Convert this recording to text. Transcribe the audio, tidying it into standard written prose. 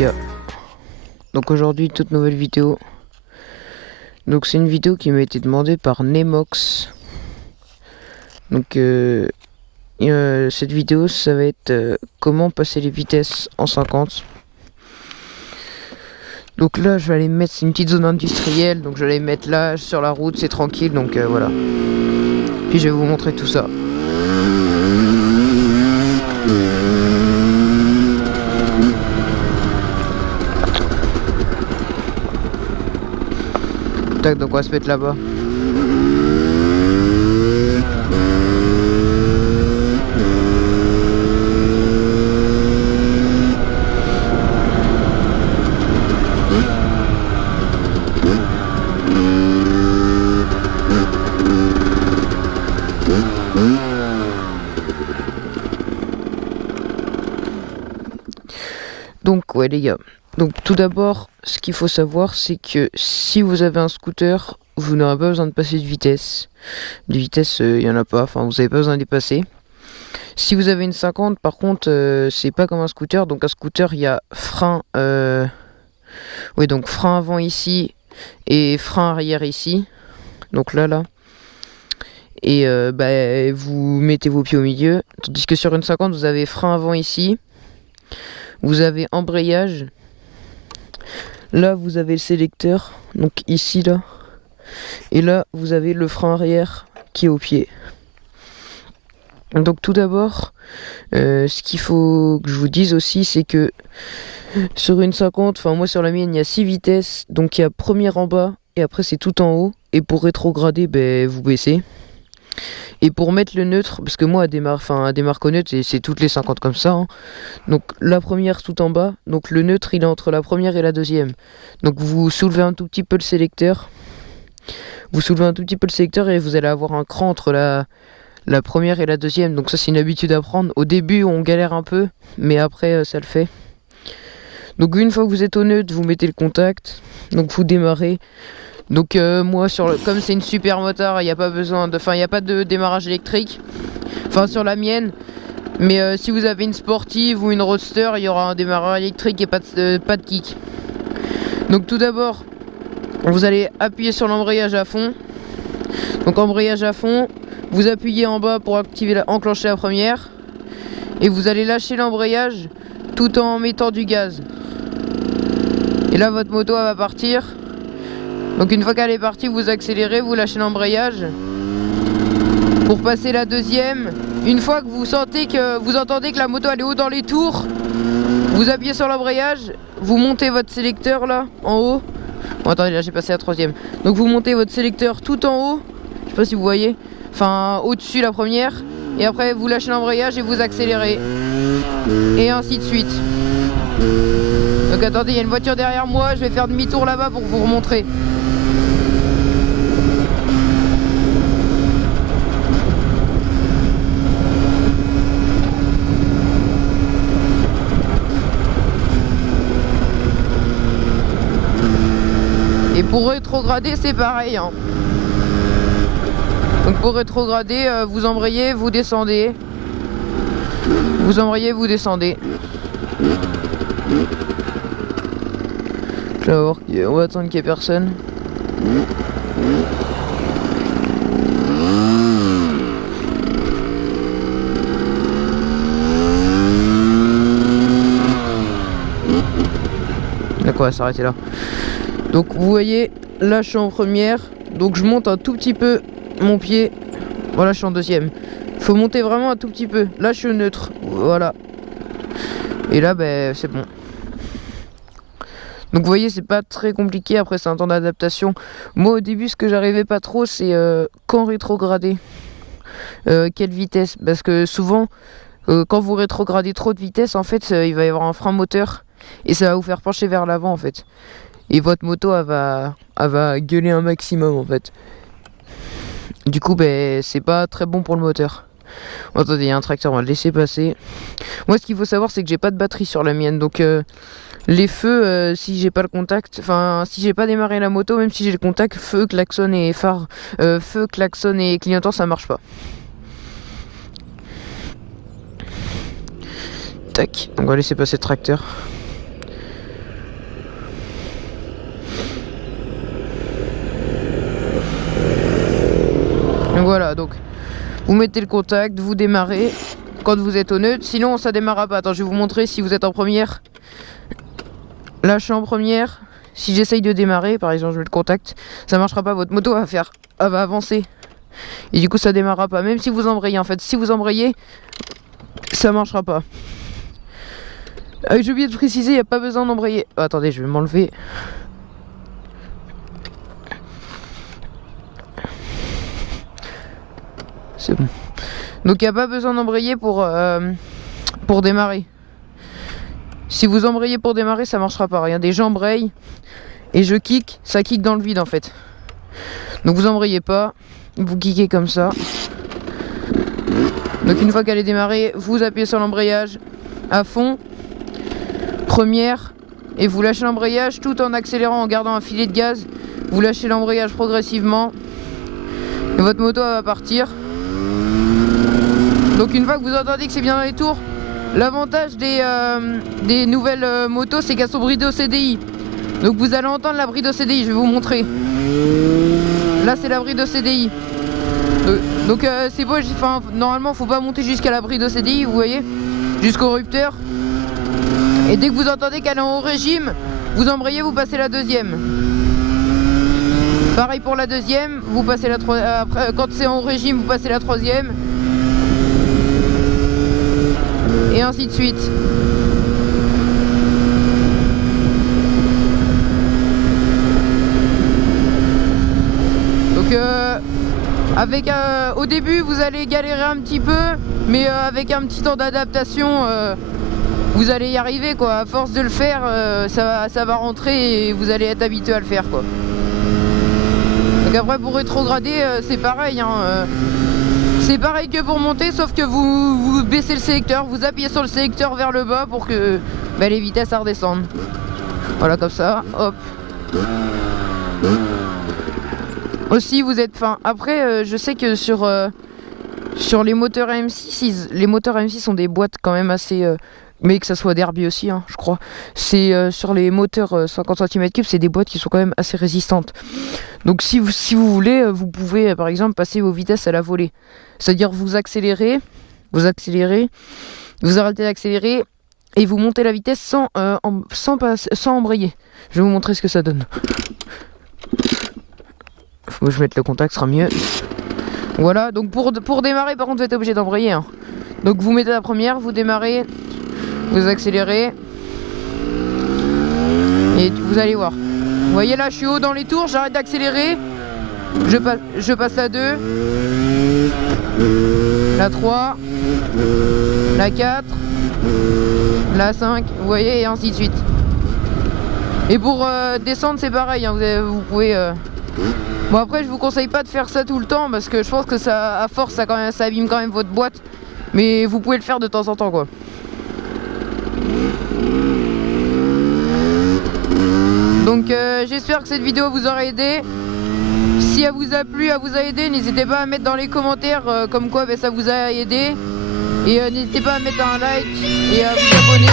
gars, donc aujourd'hui toute nouvelle vidéo. Donc c'est une vidéo qui m'a été demandée par Nemox. Donc cette vidéo ça va être comment passer les vitesses en 50. Donc là je vais aller me mettre, c'est une petite zone industrielle, donc je vais aller me mettre là sur la route, c'est tranquille, donc voilà. Puis je vais vous montrer tout ça. Tac, donc on va se mettre là-bas. Donc ouais les gars, donc tout d'abord ce qu'il faut savoir c'est que si vous avez un scooter, vous n'aurez pas besoin de passer de vitesse. De vitesse il n'y en a pas, enfin vous n'avez pas besoin de les passer. Si vous avez une 50 par contre c'est pas comme un scooter, donc un scooter il y a frein, oui donc frein avant ici et frein arrière ici, donc là. Et vous mettez vos pieds au milieu, tandis que sur une 50 vous avez frein avant ici. Vous avez embrayage. Là, vous avez le sélecteur. Donc ici, là. Et là, vous avez le frein arrière qui est au pied. Donc tout d'abord, ce qu'il faut que je vous dise aussi, c'est que sur une 50, enfin moi sur la mienne, il y a 6 vitesses. Donc il y a première en bas et après c'est tout en haut. Et pour rétrograder, vous baissez. Et pour mettre le neutre, parce que moi à démarque au neutre, c'est toutes les 50 comme ça. Hein. Donc la première tout en bas, donc le neutre il est entre la première et la deuxième. Donc vous soulevez un tout petit peu le sélecteur. Vous soulevez un tout petit peu le sélecteur et vous allez avoir un cran entre la première et la deuxième. Donc ça c'est une habitude à prendre. Au début on galère un peu, mais après ça le fait. Donc une fois que vous êtes au neutre, vous mettez le contact. Donc vous démarrez. Donc moi comme c'est une super motard, il n'y a pas besoin de, il n'y a pas de démarrage électrique. Enfin sur la mienne. Mais si vous avez une sportive ou une roadster, il y aura un démarrage électrique et pas de kick. Donc tout d'abord, vous allez appuyer sur l'embrayage à fond. Donc embrayage à fond, vous appuyez en bas pour enclencher la première. Et vous allez lâcher l'embrayage tout en mettant du gaz. Et là votre moto elle va partir. Donc une fois qu'elle est partie, vous accélérez, vous lâchez l'embrayage pour passer la deuxième. Une fois que vous entendez que la moto elle est haut dans les tours, vous appuyez sur l'embrayage, vous montez votre sélecteur là en haut. Bon attendez, là j'ai passé la troisième. Donc vous montez votre sélecteur tout en haut, je sais pas si vous voyez, enfin au-dessus la première. Et après vous lâchez l'embrayage et vous accélérez. Et ainsi de suite. Donc attendez, il y a une voiture derrière moi, je vais faire demi-tour là-bas pour vous remontrer. Et pour rétrograder c'est pareil hein. Donc pour rétrograder vous embrayez, vous descendez. Vous embrayez, vous descendez. On va attendre qu'il n'y ait personne. D'accord, on va s'arrêter là. Donc vous voyez, là je suis en première. Donc je monte un tout petit peu mon pied. Voilà, je suis en deuxième. Faut monter vraiment un tout petit peu. Là je suis au neutre. Voilà. Et là c'est bon. Donc vous voyez c'est pas très compliqué, après c'est un temps d'adaptation. Moi au début ce que j'arrivais pas trop c'est quand rétrograder, quelle vitesse, parce que souvent quand vous rétrogradez trop de vitesse en fait il va y avoir un frein moteur et ça va vous faire pencher vers l'avant en fait. Et votre moto elle va gueuler un maximum en fait. Du coup c'est pas très bon pour le moteur. Bon, attendez, il y a un tracteur, on va le laisser passer. Moi ce qu'il faut savoir c'est que j'ai pas de batterie sur la mienne, donc les feux, si j'ai pas le contact, enfin si j'ai pas démarré la moto, même si j'ai le contact, feu, klaxon et phare, feu, klaxon et clignotant, ça marche pas. Tac, on va laisser passer le tracteur. Donc voilà, donc vous mettez le contact, vous démarrez quand vous êtes au neutre, sinon ça démarrera pas. Attends, je vais vous montrer si vous êtes en première. Là je suis en première, si j'essaye de démarrer, par exemple je mets le contact, ça marchera pas, votre moto va avancer. Et du coup ça démarrera pas, même si vous embrayez en fait. Si vous embrayez, ça marchera pas. J'ai oublié de préciser, il n'y a pas besoin d'embrayer. Oh, attendez, je vais m'enlever. C'est bon. Donc il n'y a pas besoin d'embrayer pour démarrer. Si vous embrayez pour démarrer, ça marchera pas. Regardez, j'embraye et je kick, ça kick dans le vide en fait. Donc vous embrayez pas, vous kickez comme ça. Donc une fois qu'elle est démarrée, vous appuyez sur l'embrayage à fond, première, et vous lâchez l'embrayage tout en accélérant, en gardant un filet de gaz. Vous lâchez l'embrayage progressivement et votre moto elle va partir. Donc une fois que vous entendez que c'est bien dans les tours, l'avantage des nouvelles motos, c'est qu'elles sont bridées au CDI. Donc vous allez entendre la bride au CDI, je vais vous montrer. Là c'est la bride au CDI. Donc c'est beau, enfin, normalement faut pas monter jusqu'à la bride au CDI, vous voyez, jusqu'au rupteur. Et dès que vous entendez qu'elle est en haut régime, vous embrayez, vous passez la deuxième. Pareil pour la deuxième, vous passez la troisième. Quand c'est en haut régime, vous passez la troisième. Et ainsi de suite. Donc au début vous allez galérer un petit peu, mais avec un petit temps d'adaptation vous allez y arriver quoi. À force de le faire, ça va rentrer et vous allez être habitué à le faire quoi. Donc après pour rétrograder c'est pareil hein, c'est pareil que pour monter, sauf que vous baissez le sélecteur, vous appuyez sur le sélecteur vers le bas pour que les vitesses redescendent. Voilà, comme ça, hop. Aussi vous êtes fin. Après je sais que sur les moteurs AM6, les moteurs AM6 ont des boîtes quand même assez mais que ça soit Derby aussi hein, je crois. C'est sur les moteurs 50 cm3, c'est des boîtes qui sont quand même assez résistantes. Donc si vous voulez, vous pouvez par exemple passer vos vitesses à la volée. C'est-à-dire vous accélérez, vous arrêtez d'accélérer et vous montez la vitesse sans embrayer. Je vais vous montrer ce que ça donne. Faut que je mette le contact, ce sera mieux. Voilà, donc pour démarrer par contre vous êtes obligé d'embrayer hein. Donc vous mettez la première, vous démarrez, vous accélérez et vous allez voir. Vous voyez là je suis haut dans les tours, j'arrête d'accélérer, je passe la 2, la 3, la 4, la 5, vous voyez, et ainsi de suite. Et pour descendre c'est pareil hein, vous pouvez bon après je vous conseille pas de faire ça tout le temps parce que je pense que ça à force ça abîme quand même votre boîte, mais vous pouvez le faire de temps en temps quoi. Donc j'espère que cette vidéo vous aura aidé. Si elle vous a plu, elle vous a aidé, n'hésitez pas à mettre dans les commentaires comme quoi ça vous a aidé. Et n'hésitez pas à mettre un like et à vous abonner.